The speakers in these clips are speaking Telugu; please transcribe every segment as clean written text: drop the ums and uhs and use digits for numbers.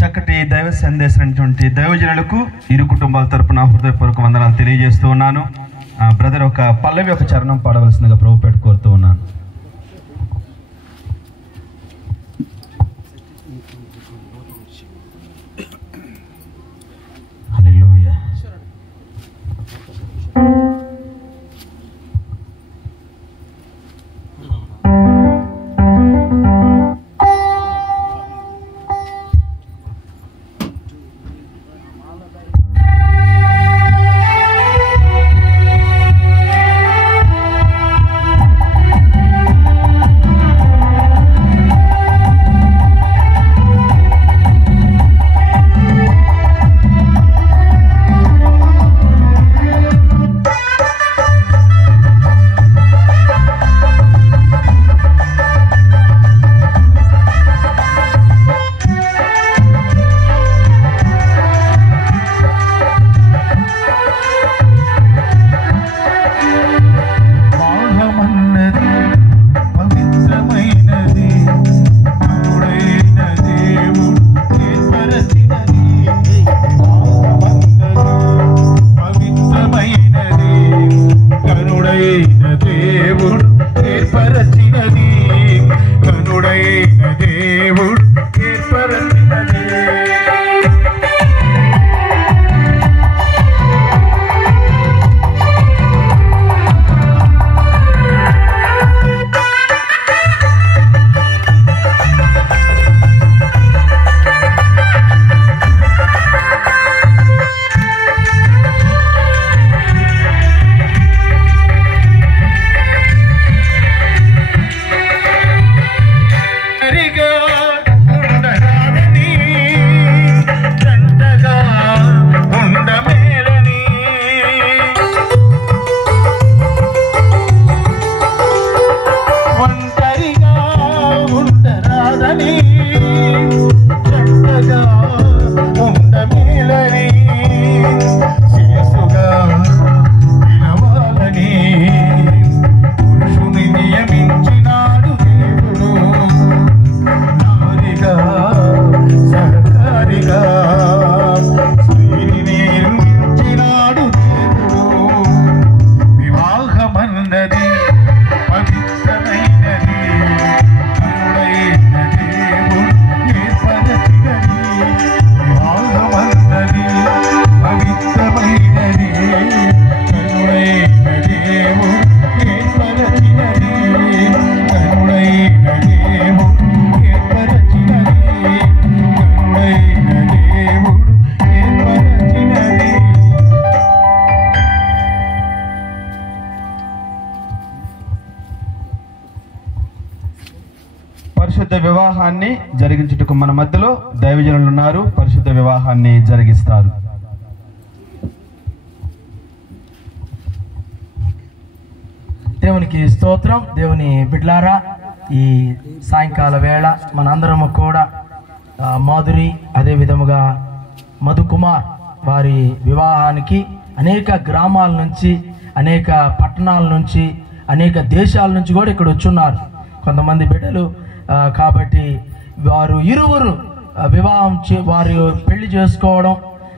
చక్కటి దైవ సందేశం అనేటువంటి దైవజనులకు ఇరు కుటుంబాల తరపున హృదయపూర్వక వందనాలు తెలియజేస్తూ ఉన్నాను. బ్రదర్ ఒక పల్లవి ఒక చరణం పాడవలసిందిగా ప్రభుపేట కోరుతూ ఉన్నాను. హల్లెలూయా. పరిశుద్ధ వివాహాన్ని జరిగించుటకు మన మధ్యలో దైవజనులు ఉన్నారు. పరిశుద్ధ వివాహాన్ని జరిగిస్తారు. దేవునికి స్తోత్రం. దేవుని బిడ్లారా, ఈ సాయంకాల వేళ మనందరము కూడా మాధురి అదే విధముగా మధుకుమార్ వారి వివాహానికి అనేక గ్రామాల నుంచి, అనేక పట్టణాల నుంచి, అనేక దేశాల నుంచి కూడా ఇక్కడ వచ్చున్నారు కొంతమంది బిడ్డలు. కాబట్టి వారు ఇరువురు వివాహం వారు పెళ్లి చేసుకోవడం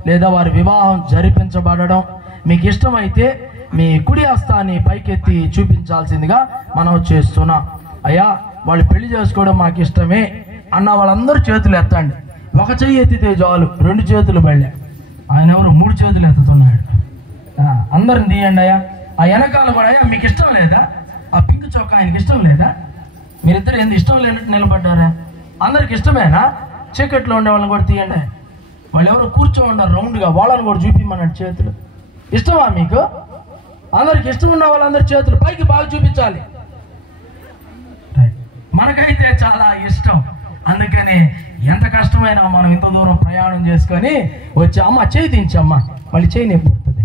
లేదా వారి వివాహం జరిపించబడడం మీకు ఇష్టమైతే మీ కుడి హస్తాన్ని పైకెత్తి చూపించాల్సిందిగా మనం చేస్తున్నాం. అయ్యా వాళ్ళు పెళ్లి చేసుకోవడం మాకు ఇష్టమే అన్న వాళ్ళందరూ చేతులు ఎత్తండి. ఒక చెయ్యి ఎత్తితే చాలు, 2 చేతులు బళ్ళే. ఆయన ఎవరు 3 చేతులు ఎత్తుతున్నాడు. అందరిని తీయండి అయ్యా. ఆ వెనకాల కూడా అయ్యా మీకు ఇష్టం లేదా? ఆ పింక్ చొక్కా ఆయనకి ఇష్టం లేదా? మీరిద్దరు ఎందుకు ఇష్టం లేనట్టు నిలబడ్డారా? అందరికి ఇష్టమేనా? చీకట్లో ఉండే వాళ్ళని కూడా తీయండి. వాళ్ళు ఎవరో కూర్చోమన్నారు రౌండ్గా, వాళ్ళని కూడా చూపిమన్నాడు చేతులు. ఇష్టమా మీకు? అందరికి ఇష్టం ఉన్న వాళ్ళందరి చేతులు పైకి బాగా చూపించాలి. మనకైతే చాలా ఇష్టం, అందుకని ఎంత కష్టమైనా మనం ఇంత దూరం ప్రయాణం చేసుకొని వచ్చి అమ్మ చేయి దించమ్మ, మళ్ళీ చేయి నొప్పి పుడుతుంది,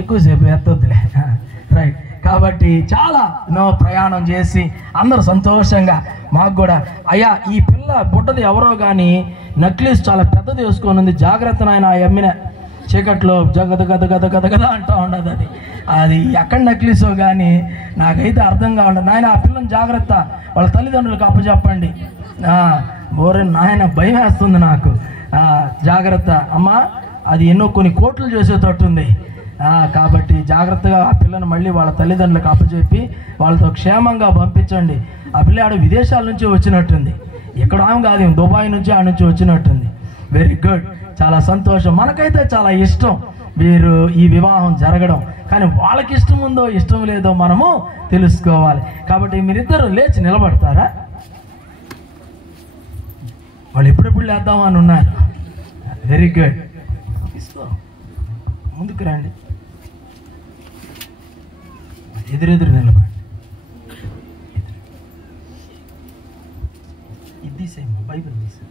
ఎక్కువసేపు ఎత్తొద్దులే. రైట్. కాబట్టి చాలా ప్రయాణం చేసి అందరూ సంతోషంగా మాకు కూడా అయ్యా ఈ పిల్ల బుట్టది ఎవరో కానీ నక్లీస్ చాలా పెద్దది వేసుకొని ఉంది, జాగ్రత్త నాయన ఆ ఎమ్మిన చీకట్లో జగద గద గద గద గద అంటూ ఉండదు. అది ఎక్కడ నక్లీసో కానీ నాకైతే అర్థంగా ఉండదు. నాయన ఆ పిల్లని జాగ్రత్త, వాళ్ళ తల్లిదండ్రులకు అప్పచెప్పండి. ఓరే నాయన భయం వేస్తుంది నాకు. జాగ్రత్త అమ్మా, అది ఎన్నో కొన్ని కోట్లు చేసేటట్టుంది. కాబట్టి జాగ్రత్తగా ఆ పిల్లని మళ్ళీ వాళ్ళ తల్లిదండ్రులకు అప్పచెప్పి వాళ్ళతో క్షేమంగా పంపించండి. ఆ పిల్లాడు విదేశాల నుంచి వచ్చినట్టుంది, ఎక్కడ ఆమె కాదు, దుబాయ్ నుంచి ఆ నుంచి వచ్చినట్టుంది. వెరీ గుడ్, చాలా సంతోషం. మనకైతే చాలా ఇష్టం వీరు ఈ వివాహం జరగడం, కానీ వాళ్ళకి ఇష్టం ఉందో ఇష్టం లేదో మనము తెలుసుకోవాలి. కాబట్టి మీరిద్దరు లేచి నిలబడతారా? వాళ్ళు ఎప్పుడెప్పుడు లేద్దామని ఉన్నారు. వెరీ గుడ్, ముందుకు రండి, ఎదురెదురు నిలబడండి. ఇది తీసేయమ్మా, బైబిల్ తీసే.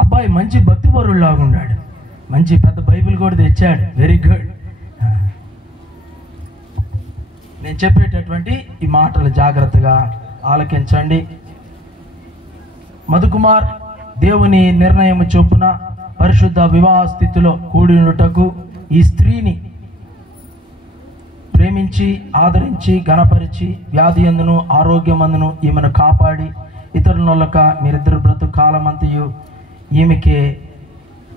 అబ్బాయి మంచి భక్తి పరుల్లాగా ఉన్నాడు, మంచి పెద్ద బైబిల్ కూడా తెచ్చాడు. Very good. నేను చెప్పేటటువంటి ఈ మాటలు జాగ్రత్తగా ఆలకించండి. మధుకుమార్ దేవుని నిర్ణయం చొప్పున పరిశుద్ధ వివాహ స్థితిలో కూడినటకు ఈ స్త్రీని ప్రేమించి ఆదరించి ఘనపరిచి వ్యాధి అందును ఆరోగ్యమందును ఈమెను కాపాడి ఇతరులక మీరిద్దరు బ్రతుకు కాలమంతయు ఈమెకి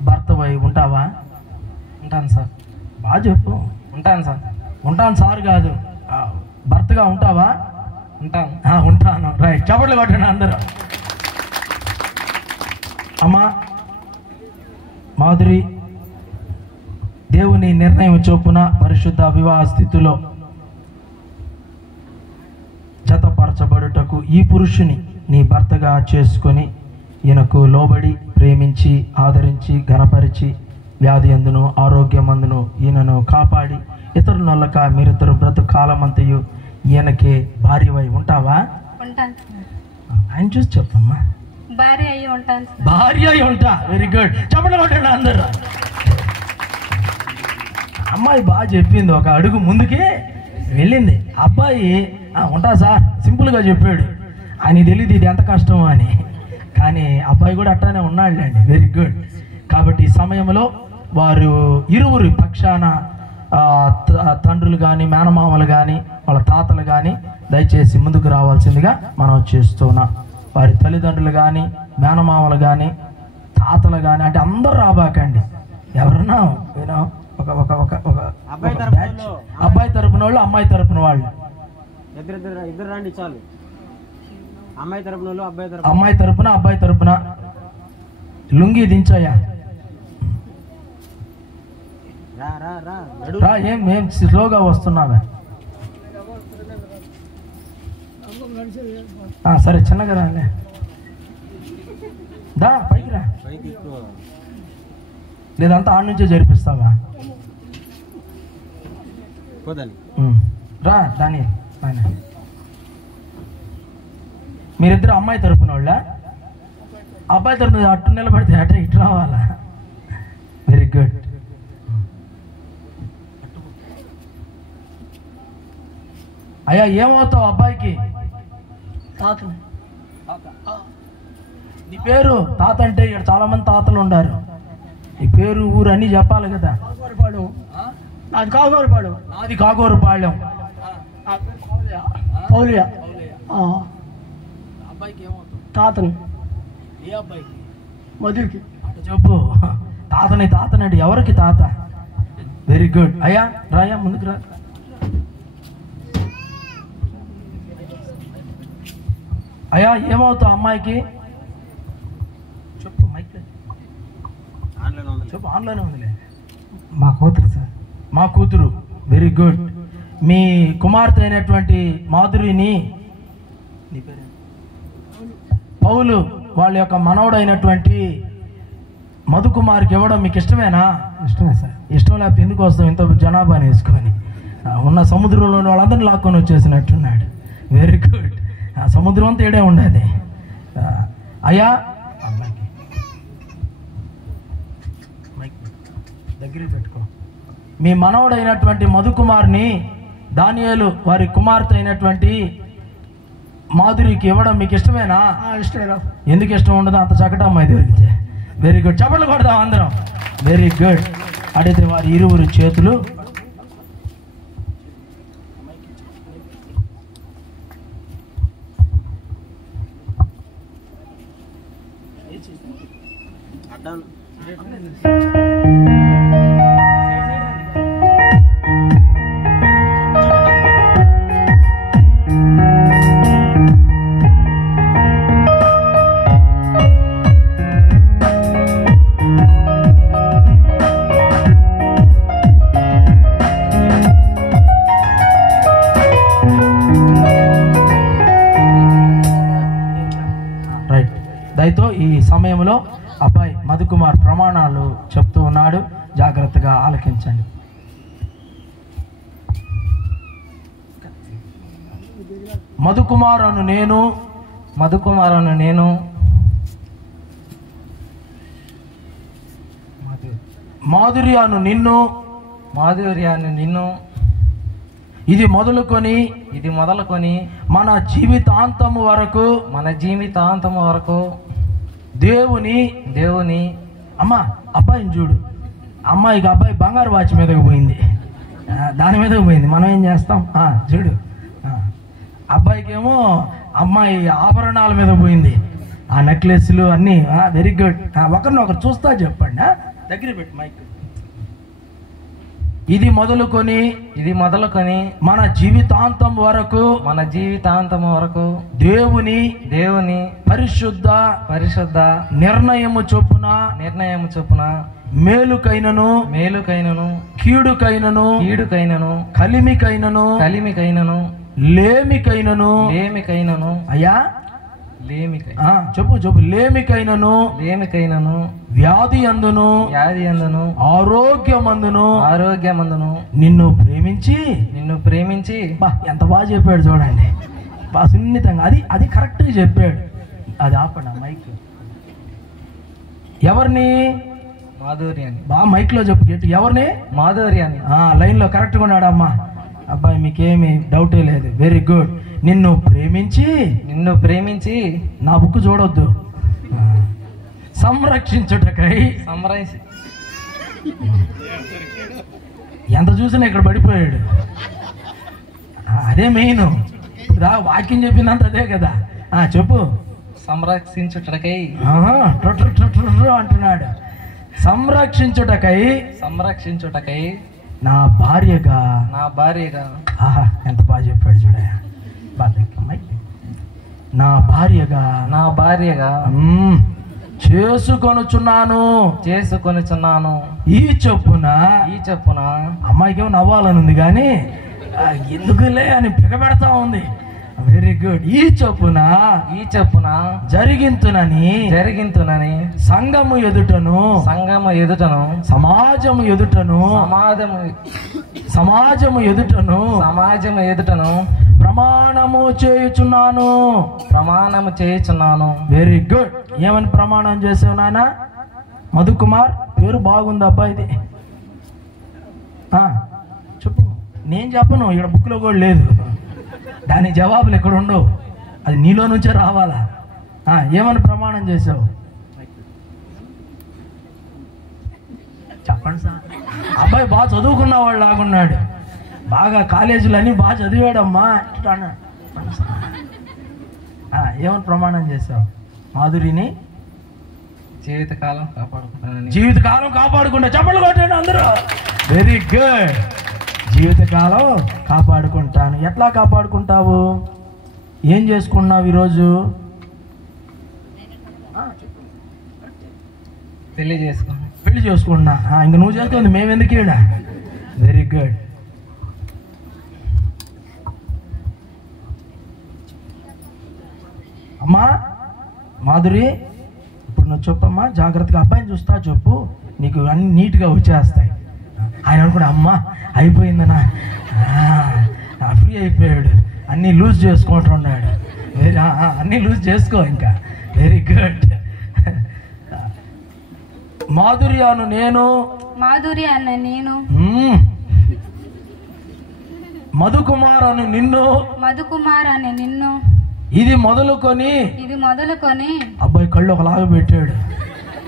భర్తవై ఉంటావా? ఉంటాను సార్. బాగా చెప్పు. ఉంటాను సార్. ఉంటాను సార్ కాదు, భర్తగా ఉంటావా? ఉంటాను. ఉంటాను. రైట్, చప్పట్లు కొట్టండి అందరూ. అమ్మా మాధురి, దేవుని నిర్ణయం చొప్పున పరిశుద్ధ వివాహ స్థితిలో జతపరచబడుటకు ఈ పురుషుని నీ భర్తగా చేసుకొని ఈయనకు లోబడి ప్రేమించి ఆదరించి ఘనపరిచి వ్యాధి అందును ఆరోగ్యమందును ఈయనను కాపాడి ఇతరులక మీరిద్దరు బ్రతుకు కాలమంతయు ఈయనకి భార్యవై ఉంటావా? ఆయన చూసి చెప్పమ్మా. భార్య అయ్యి ఉంటాను. భార్య అయి ఉంటా. వెరీ గుడ్, చెప్పండి కొట్టండి అందరూ. అమ్మాయి బాగా చెప్పింది, ఒక అడుగు ముందుకే వెళ్ళింది. అబ్బాయి ఉంటా సార్ సింపుల్గా చెప్పాడు, ఆయన తెలియదు ఇది ఎంత కష్టమో అని, కానీ అబ్బాయి కూడా అట్టానే ఉన్నాడులేండి. Very good. కాబట్టి ఈ సమయంలో వారు ఇరువురి పక్షాన తండ్రులు కానీ మేనమామలు కానీ వాళ్ళ తాతలు కానీ దయచేసి ముందుకు రావాల్సిందిగా మనం చేస్తున్నాం. వారి తల్లిదండ్రులు కానీ మేనమామలు కానీ తాతలు కానీ అంటే అందరూ రాబాకండి, ఎవరన్నా ఒక ఒక ఒక ఒక అబ్బాయి తరపున వాళ్ళు అమ్మాయి తరపున వాళ్ళు ఇద్దరు రండి చాలు. అమ్మాయి తరపున వాళ్ళు అమ్మాయి తరపున అబ్బాయి తరపున లుంగి దించాయా? రా, ఏం స్లోగా వస్తున్నావా? సరే చిన్నగా రాలే, దా పైకి రా. లేదంతా ఆడ నుంచే జరిపిస్తావా? రా దాని. మీరిద్దరు అమ్మాయి తరపున వాళ్ళ? అబ్బాయి తరపున అటు నిలబడితే అట ఇటు రావాలా? Very good. అయ్యా ఏమవుతావు అబ్బాయికి? తాత. నీ పేరు తాత అంటే ఇక్కడ చాలా మంది తాతలు ఉన్నారు, ఈ పేరు ఊరు అన్నీ చెప్పాలి కదా. నాది కాగోరుపాడు. నాది కాగోరుపాళ్యం. పౌలియా. అబ్బాయికి ఏమవుతావు? తాతని. ఏ అబ్బాయికి? మధురికి. అటు చెప్పు. తాతని అంటే ఎవరికి తాత? Very good. అయ్యా రాయా ముందుకు రా. అయ్యా ఏమవుతావు అమ్మాయికి? చెప్పు, మైక్ చెప్పు. ఆన్లోనే ఉందిలే. మా కూతురు సార్. మా కూతురు. Very good. మీ కుమార్తె అయినటువంటి మాధురిని పౌలు వాళ్ళ యొక్క మనవడైనటువంటి మధుకుమార్కి ఇవ్వడం మీకు ఇష్టమేనా? ఇష్టమే సార్. ఇష్టం లేకపోతే ఎందుకు వస్తాం ఇంత జనాభాని వేసుకొని? ఉన్న సముద్రంలో వాళ్ళందరినీ లాక్కొని వచ్చేసినట్టున్నాడు. Very good. సముద్రం అంతా ఏడే ఉండేది. అయ్యా దగ్గర పెట్టుకో. మీ మనవడైనటువంటి మధుకుమార్ని దానియేలు వారి కుమార్తె అయినటువంటి మాధురికి ఇవ్వడం మీకు ఇష్టమేనా? ఇష్టమేనా? ఎందుకు ఇష్టం ఉండదు? అంత చక్కటి అమ్మాయి దొరికితే. వెరీ గుడ్, చప్పట్లు కొడదాం అందరం. Very good. అడిగితే వారి ఇరువురు చేతులు డౌన్ రైట్. దయతో ఈ సమయంలో అబ్బాయి మధుకుమార్ ప్రమాణాలు చెప్తూ ఉన్నాడు, జాగ్రత్తగా ఆలకించండి. మధుకుమార్ అను నేను మాధురి అను నిన్ను ఇది మొదలుకొని మన జీవితాంతము వరకు దేవుని అమ్మా అబ్బాయిని చూడు. అమ్మాయికి అబ్బాయి బంగారు వాచ్ మీదకి పోయింది, దాని మీదకి పోయింది. మనం ఏం చేస్తాం? చూడు, అబ్బాయికి ఏమో అమ్మాయి ఆభరణాల మీద పోయింది, ఆ నెక్లెస్లు అన్నీ. Very good. ఒకరినొకరు చూస్తా చెప్పండి. దగ్గర పెట్టి మైక్. ఇది మొదలుకొని మన జీవితాంతం వరకు దేవుని పరిశుద్ధ నిర్ణయము చొప్పున మేలుకైనను కీడుకైనను కలిమికైనను లేమికైనను అయ్యా చెప్పు లేమికైనను వ్యాధి అందును ఆరోగ్యమందును నిన్ను ప్రేమించి ఎంత బాగా చెప్పాడు చూడండి, బాగా సున్నితంగా. అది కరెక్ట్గా చెప్పాడు. అది ఆపండి మైక్. ఎవరిని? మాధురి అని. బాగా మైక్ లో చెప్పు గట్టి. ఎవరిని? మాధురి అని. లైన్ లో కరెక్ట్గా ఉన్నాడు అమ్మా. అబ్బాయి మీకేమి డౌటే లేదు. Very good. నిన్ను ప్రేమించి నా బుక్ చూడొద్దు. సంరక్షించుటకై ఎంత చూసినా ఇక్కడ పడిపోయాడు. అదే మెయిన్. ఇప్పుడు వాక్యం చెప్పిందంత అదే కదా. చెప్పు. సంరక్షించుటకై అంటున్నాడు. సంరక్షించుటకై నా భార్యగా ఎంత బాగా చెప్పాడు చూడ. నా భార్యగా చేసుకొనుచున్నాను. ఈ చెప్పున అమ్మాయికేమో నవ్వాలని ఉంది కానీ ఎందుకులే అని పిగబెడతా ఉంది. Very good. ఈ చెప్పున జరిగింతునని సంఘము ఎదుటను సమాజము ఎదుటను ప్రమాణము చేయుచున్నాను. Very good. ఏమని ప్రమాణం చేసావు నాన్న? మధుకుమార్ పేరు బాగుంది అబ్బాయిది. చెప్పు. నేను చెప్పను, ఇక్కడ బుక్ లో కూడా లేదు. దాని జవాబులు ఎక్కడ ఉండవు, అది నీలో నుంచే రావాలా. ఏమని ప్రమాణం చేసావు? చెప్పండి సార్. అబ్బాయి బాగా చదువుకున్న వాళ్ళు లాగున్నాడు, బాగా కాలేజీలు అన్నీ బాగా చదివాడమ్మా. ఏమని ప్రమాణం చేసావు? మాధురిని జీవితకాలం కాపాడుకుంటా. చెప్పలు కొట్టండి అందరూ. Very good. జీవితకాలం కాపాడుకుంటాను. ఎట్లా కాపాడుకుంటావు? ఏం చేసుకున్నావు ఈరోజు? పెళ్లి చేసుకున్నా. ఇంక నువ్వు చేస్తుంది, మేమెందుకు ఈడ. Very good. అమ్మా మాధురి, ఇప్పుడు నువ్వు చెప్పమ్మా, జాగ్రత్తగా అబ్బాయిని చూస్తా చెప్పు, నీకు అన్ని నీట్గా వచ్చేస్తాయి. ఆయన అనుకున్నా అమ్మా అయిపోయిందనా, ఫ్రీ అయిపోయాడు, అన్నీ లూజ్ చేసుకుంటున్నాడు. అన్నీ లూజ్ చేసుకో ఇంకా. Very good. మాధురి అను నేను మధుకుమార్ అని నిన్ను ఇది మొదలుకొని అబ్బాయి కళ్ళు ఒకలాగా పెట్టాడు.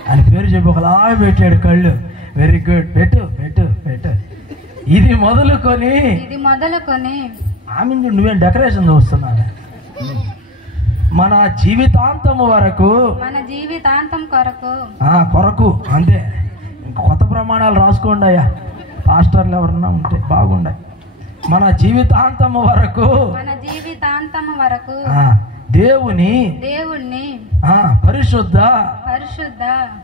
ఆయన పేరు చెప్పి ఒకలాగా పెట్టాడు కళ్ళు. Very good. పెట్టు. ఇది మొదలుకొని ఆమె నువ్వేం డెకరేషన్ చూస్తున్నాడు. మన జీవితాంతము వరకు మన జీవితాంతం కొరకు కొరకు అంతే. కొత్త ప్రమాణాలు రాసుకోండి అయ్యా, పాస్టర్లు ఎవరన్నా ఉంటే బాగుండాయి. మన జీవితాంతము వరకు మన జీవితాంతం వరకు దేవుణ్ణి పరిశుద్ధ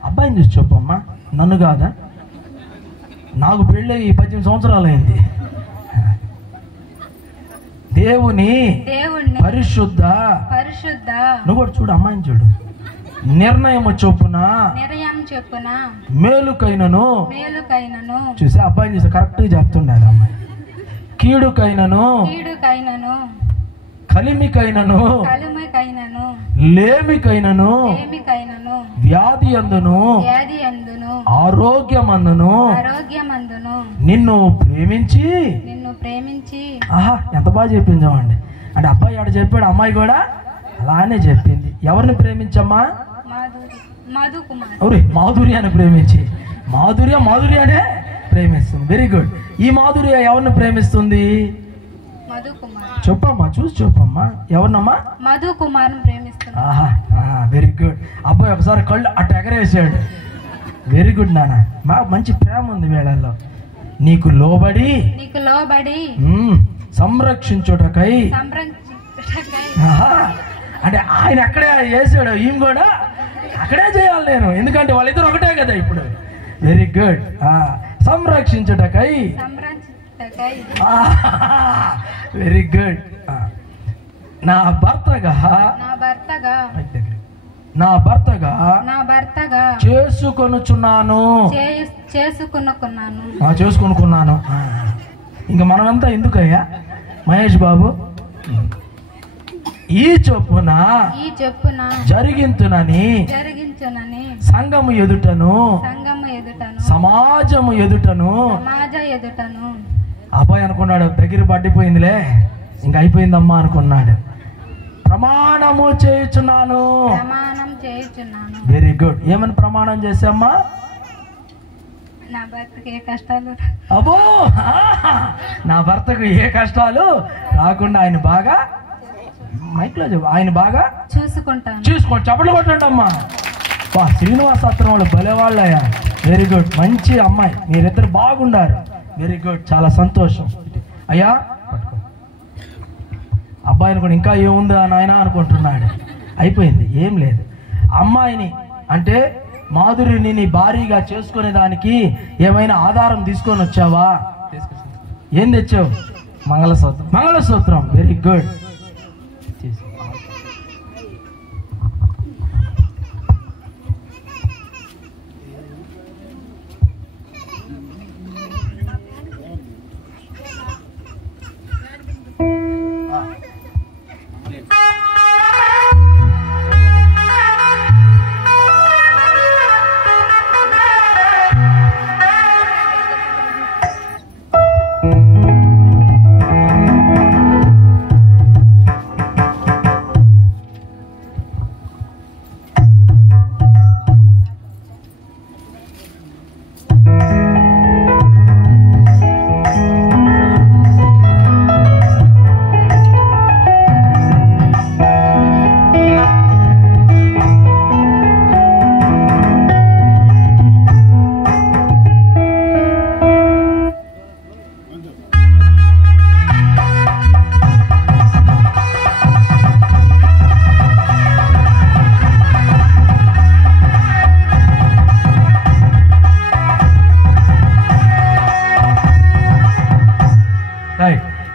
అబ్బాయిని చూసి చెప్పమ్మా, నన్ను కాదా, నాకు పెళ్ళి 18 సంవత్సరాలు అయింది. దేవుని పరిశుద్ధ నువ్వు కూడా చూడు, అమ్మాయిని చూడు. నిర్ణయం చొప్పున మేలుకైనను చూసే అబ్బాయిని చూస్తే కరెక్ట్ గా చెప్తుండేది అమ్మాయి. కీడుకైనను కలిమికైనను లేమికైనను వ్యాధి అందును ఆరోగ్యమందును నిన్ను ప్రేమించి ఎంత బాగా చెప్పించామండి. అంటే అబ్బాయి ఆడ చెప్పాడు, అమ్మాయి కూడా అలానే చెప్పింది. ఎవరిని ప్రేమించమ్మా? మాధుర్యాన్ని ప్రేమించి. మాధుర్యానే ప్రేమిస్తుంది. Very good. ఈ మాధుర్య ఎవరిని ప్రేమిస్తుంది? చెప్పమ్మా, చూసి చెప్పమ్మా. ఎవరినమ్మా? మధు కుమార్. Very good. అబ్బాయి ఒకసారి కళ్ళు అట్ట ఎగరేసాడు. వెరీ గుడ్ నాన్న, మా మంచి ప్రేమ ఉంది వీళ్ళల్లో. నీకు లోబడి సంరక్షించుటకై. అంటే ఆయన అక్కడే చేసాడు, ఈమె కూడా అక్కడే చేయాలి నేను, ఎందుకంటే వాళ్ళిద్దరు ఒకటే కదా ఇప్పుడు. Very good. సంరక్షించుటకై. Very good. నా భర్తగా చేసుకొనుచున్నాను. ఇంకా మనమంతా ఎందుకయ్యా మహేష్ బాబు? ఈ చొప్పున జరిగించునని సంఘము ఎదుటను సమాజము ఎదుటను. అబ్బాయి అనుకున్నాడు, దగ్గర పట్టిపోయిందిలే, ఇంకా అయిపోయిందమ్మా అనుకున్నాడు. ప్రమాణము చేయుచున్నాను. Very good. ఏమని ప్రమాణం చేసామ్మా? అబ్బో, నా భర్తకు ఏ కష్టాలు రాకుండా ఆయన బాగా మైక్లో ఆయన బాగా చూసుకోండి. చప్పట్లు కొట్టండి అమ్మా. శ్రీనివాస సత్రం వాళ్ళు భలే వాళ్ళయ్యా. Very good. మంచి అమ్మాయి, మీరిద్దరు బాగుండారు. వెరీ గుడ్, చాలా సంతోషం. అయ్యా అబ్బాయిని కూడా ఇంకా ఏముందా నాయన అనుకుంటున్నాడు. అయిపోయింది, ఏం లేదు. అమ్మాయిని అంటే మాధురిని నీ భారీగా చేసుకునే దానికి ఏమైనా ఆధారం తీసుకొని వచ్చావా? ఏం తెచ్చావు? మంగళసూత్రం. Very good.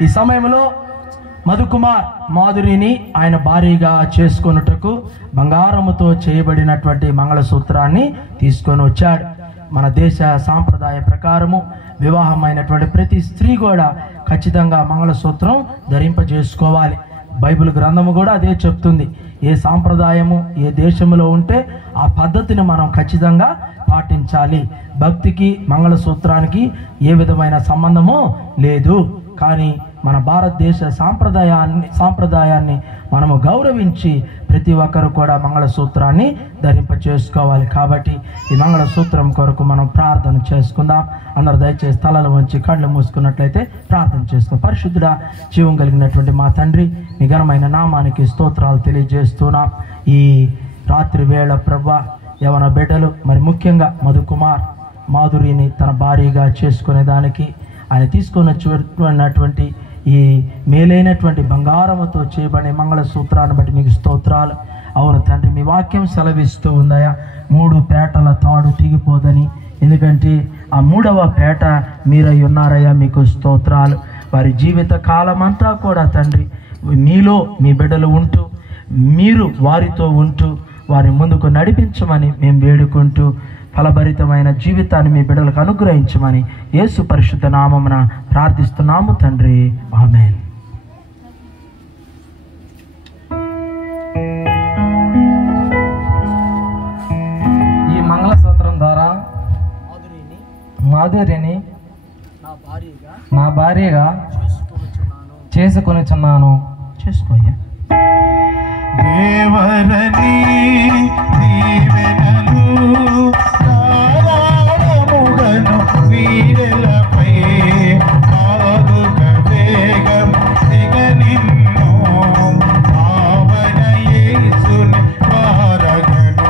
ఈ సమయంలో మధుకుమార్ మాధురిని ఆయన భారీగా చేసుకొనుటకు బంగారముతో చేయబడినటువంటి మంగళసూత్రాన్ని తీసుకొని వచ్చాడు. మన దేశ సాంప్రదాయ ప్రకారము వివాహమైనటువంటి ప్రతి స్త్రీ కూడా ఖచ్చితంగా మంగళసూత్రం ధరింపజేసుకోవాలి. బైబిల్ గ్రంథము కూడా అదే చెప్తుంది. ఏ సాంప్రదాయము ఏ దేశంలో ఉంటే ఆ పద్ధతిని మనం ఖచ్చితంగా పాటించాలి. భక్తికి మంగళసూత్రానికి ఏ విధమైన సంబంధము లేదు. కానీ మన భారతదేశ సాంప్రదాయాన్ని మనము గౌరవించి ప్రతి ఒక్కరు కూడా మంగళసూత్రాన్ని ధరింప చేసుకోవాలి. కాబట్టి ఈ మంగళసూత్రం కొరకు మనం ప్రార్థన చేసుకుందాం. అందరు దయచేసి తలలు వంచి కళ్ళు మూసుకున్నట్లయితే ప్రార్థన చేసుకుందాం. పరిశుద్ధుడా, జీవం కలిగినటువంటి మా తండ్రి, మీ ఘనమైన నామానికి స్తోత్రాలు తెలియజేస్తున్నాం. ఈ రాత్రి వేళ ప్రభా, యవన బిడ్డలు, మరి ముఖ్యంగా మధుకుమార్ మాధురిని తన భార్యగా చేసుకునే దానికి ఆయన తీసుకున్నటువంటి ఈ మేలైనటువంటి బంగారముతో చేయబడే మంగళసూత్రాన్ని బట్టి మీకు స్తోత్రాలు. అవును తండ్రి, మీ వాక్యం సెలవిస్తూ ఉందయా, 3 పేటల తాడు తెగిపోదని. ఎందుకంటే ఆ 3వ పేట మీరై ఉన్నారయ్యా, మీకు స్తోత్రాలు. వారి జీవిత కాలమంతా కూడా తండ్రి మీలో మీ బిడ్డలు ఉంటూ, మీరు వారితో ఉంటూ వారి ముందుకు నడిపించమని మేము వేడుకుంటూ, ఫలభరితమైన జీవితాన్ని మీ బిడ్డలకు అనుగ్రహించమని యేసు పరిశుద్ధ నామమున ప్రార్థిస్తున్నాము తండ్రి, ఆమేన్. ఈ మంగళసూత్రం ద్వారా మాధుర్యని నా భార్యగా చేసుకొనుచున్నాను. చేసుకోయ్యా. దేవరని దీవెనలు ధారాళముగను వీరెలపై ఆగుక వేగం దిగనిన్ను పావన యేసుని వారగను.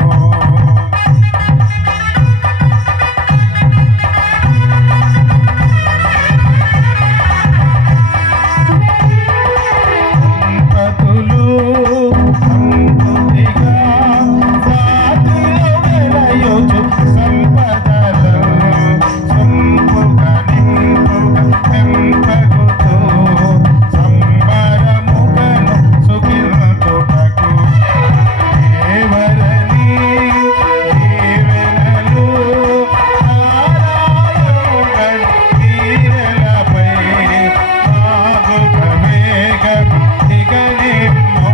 సంపతులు సంపతిగా సాటిలో వెలయోచు సంపదలు సంపుగా నింపుగా పెంపగుతూ సంబరముగను సుఖింతుటకు దేవరని దీవెనలు ధారాళముగను వీరెలపై ఆగుక వేగం దిగనిమ్ము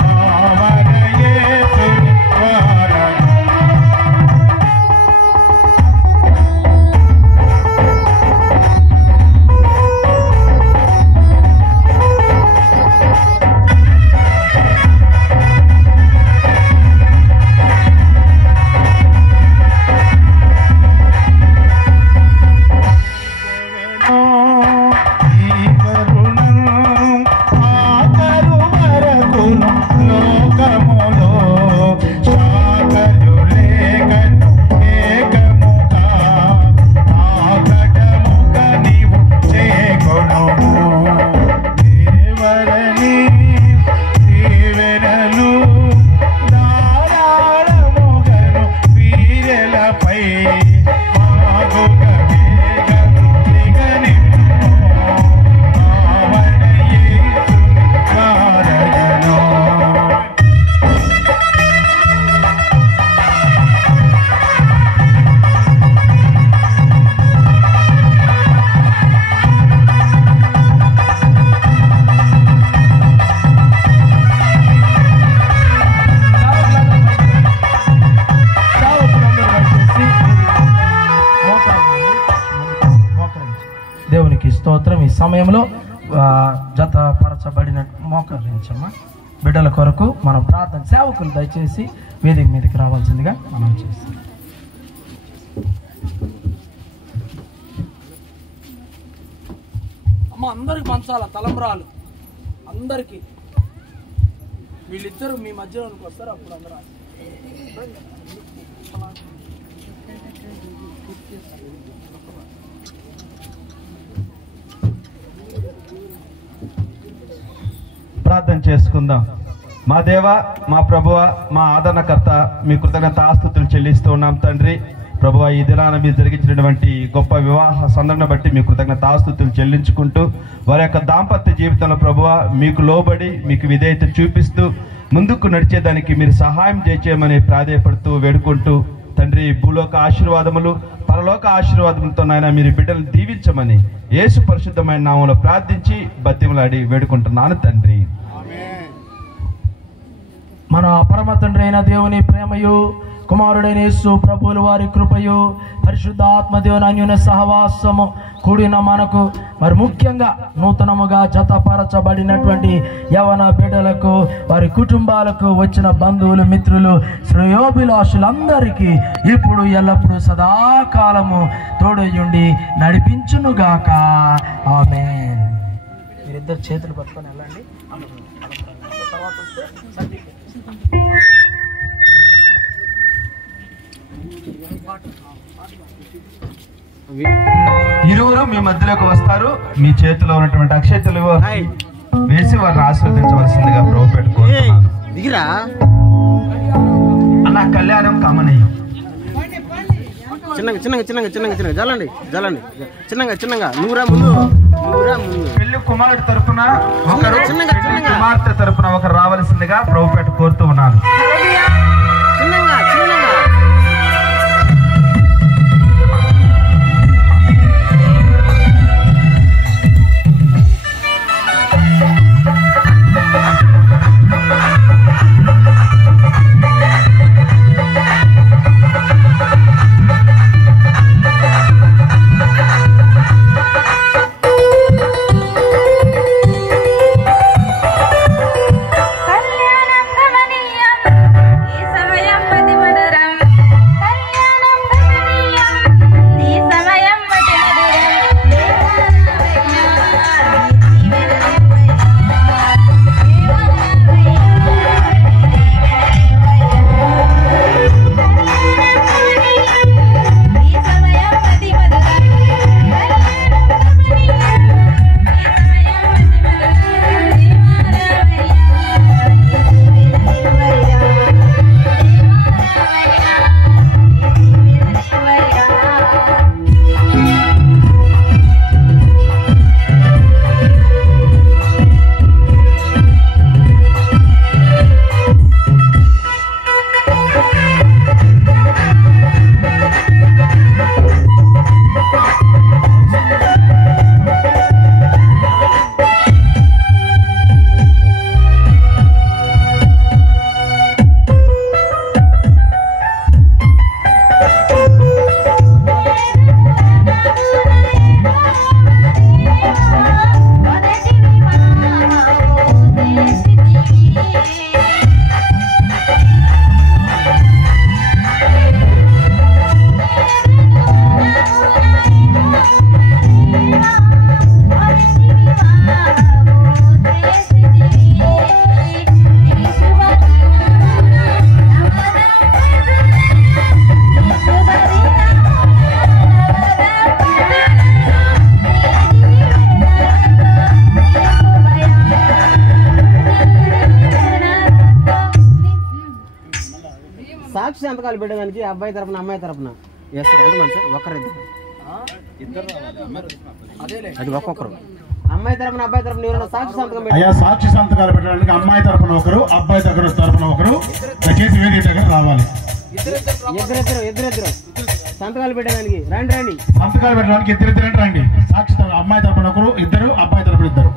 పావన యేసుని వారగను. ఈ కరుణం ఆఖరు వరకును లోకములో శాఖలు లేకను ఏకముగా ఆకటముగా నీవు చేకొనుము. దేవరని దీవెనలు ధారాళముగను వీరెలపై ఆగుక వేగం దిగనిమ్ము పావన యేసుని వారగను. దేవునికి స్తోత్రం. ఈ సమయంలో జతపరచబడిన మోకరించమ్మా బిడ్డల కొరకు మనం ప్రార్థన. సేవకులు దయచేసి వేదిక మీదకి రావాల్సిందిగా మనం చేస్తాం. అమ్మ అందరికి పంచాల తలంబ్రాలు అందరికి. వీళ్ళిద్దరు మీ మధ్యలోనికి వస్తారు, అప్పుడు అందరూ ప్రార్థన చేసుకుందాం. మా దేవ, మా ప్రభువ, మా ఆదరణకర్త, మీ కృతజ్ఞత ఆస్తుతులు చెల్లిస్తూ ఉన్నాం తండ్రి. ప్రభువ, ఈ దినాన మీరు జరిగించినటువంటి గొప్ప వివాహ సందర్భం బట్టి మీ కృతజ్ఞత ఆస్తుతులు చెల్లించుకుంటూ వారి యొక్క దాంపత్య జీవితంలో ప్రభువ మీకు లోబడి మీకు విధేయత చూపిస్తూ ముందుకు నడిచేదానికి మీరు సహాయం చేయమని ప్రాధేయపడుతూ వేడుకుంటూ తండ్రి, భూలోక ఆశీర్వాదములు పరలోక ఆశీర్వాదములతో నాయన మీరు బిడ్డలు దీవించమని యేసు పరిశుద్ధమైన నామములో ప్రార్థించి బతిమలాడి వేడుకుంటున్నాను తండ్రి. మన పరమ తండ్రి అయిన దేవుని ప్రేమయు కుమారుడైన యేసు ప్రభువుల వారి కృపయు పరిశుద్ధాత్మ దేవుని అన్యోన్య సహవాసము కూడిన మనకు మరి ముఖ్యంగా నూతనముగా జతపరచబడినటువంటి యవన బిడ్డలకు వారి కుటుంబాలకు వచ్చిన బంధువులు మిత్రులు శ్రేయోభిలాషులందరికీ ఇప్పుడు ఎల్లప్పుడూ సదాకాలము తోడయుండి నడిపించునుగాక ఆమేన్. మీరిద్దరు చేతులు పట్టుకొని వెళ్ళండి. తర్వాత వస్తే ఇరువురు మీ మధ్యలోకి వస్తారు. మీ చేతిలో ఉన్నటువంటి అక్షతలు వేసి వారిని ఆశీర్వదించవలసిందిగా ప్రభు పెట్టుకుంటున్నాను. దిగిరా అన్న కళ్యాణం కమనీయం. చిన్నగా చిన్నగా చిన్నగా చిన్నగా చిన్నగా జలండి జలండి చిన్నగా చిన్నగా నువ్వురా ముందు పెళ్లి కుమారుడు తరపున ఒకరు, చిన్నగా, పెళ్లి కుమార్తె తరపున ఒకరు రావాల్సిందిగా ప్రభు పెట్టు కోరుతూ ఉన్నాను. చిన్నగా చిన్నగా సాక్షి సంతకాలు పెట్టడానికి అబ్బాయి తరపున అమ్మాయి తరపున వేస్తారు. ఎంతమంది సార్? ఒకరిద్దరు అది ఒక్కొక్కరు. అమ్మాయి తరపున అబ్బాయి తరపున ఎవరైనా సాక్షి సంతకం అయ్యా సాక్షి సంతకాలు పెట్టడానికి అమ్మాయి తరపున ఒకరు, అబ్బాయి తరపున ఒకరు దయచేసి వేదిక దగ్గర రావాలి. ఇద్దరిద్దరు సంతకాలు పెట్టడానికి రండి రండి. సంతకాలు పెట్టడానికి ఇద్దరిద్దరు రండి. సాక్షి అమ్మాయి తరపున ఒకరు, ఇద్దరు అబ్బాయి తరపున ఇద్దరు.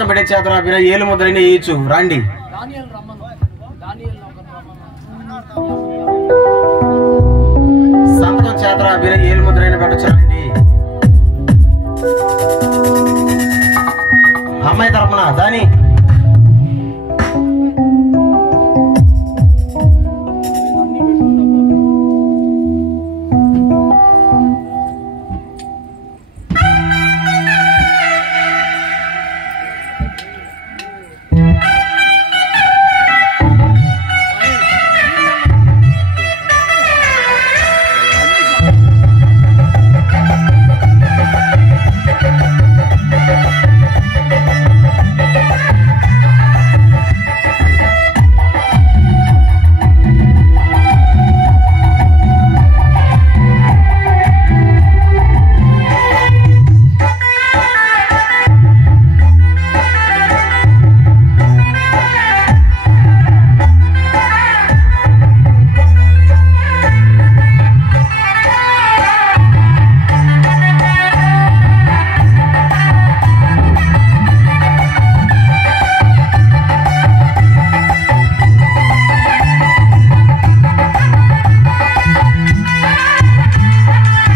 సంతకం పెట్టే చేతరా బిర ఏలు ముద్రైన వేయచ్చు రండి. సంతకం చేతరా బిర ఏలు ముద్రైన పెట్టచ్చు రండి. అమ్మాయి తరపున దాని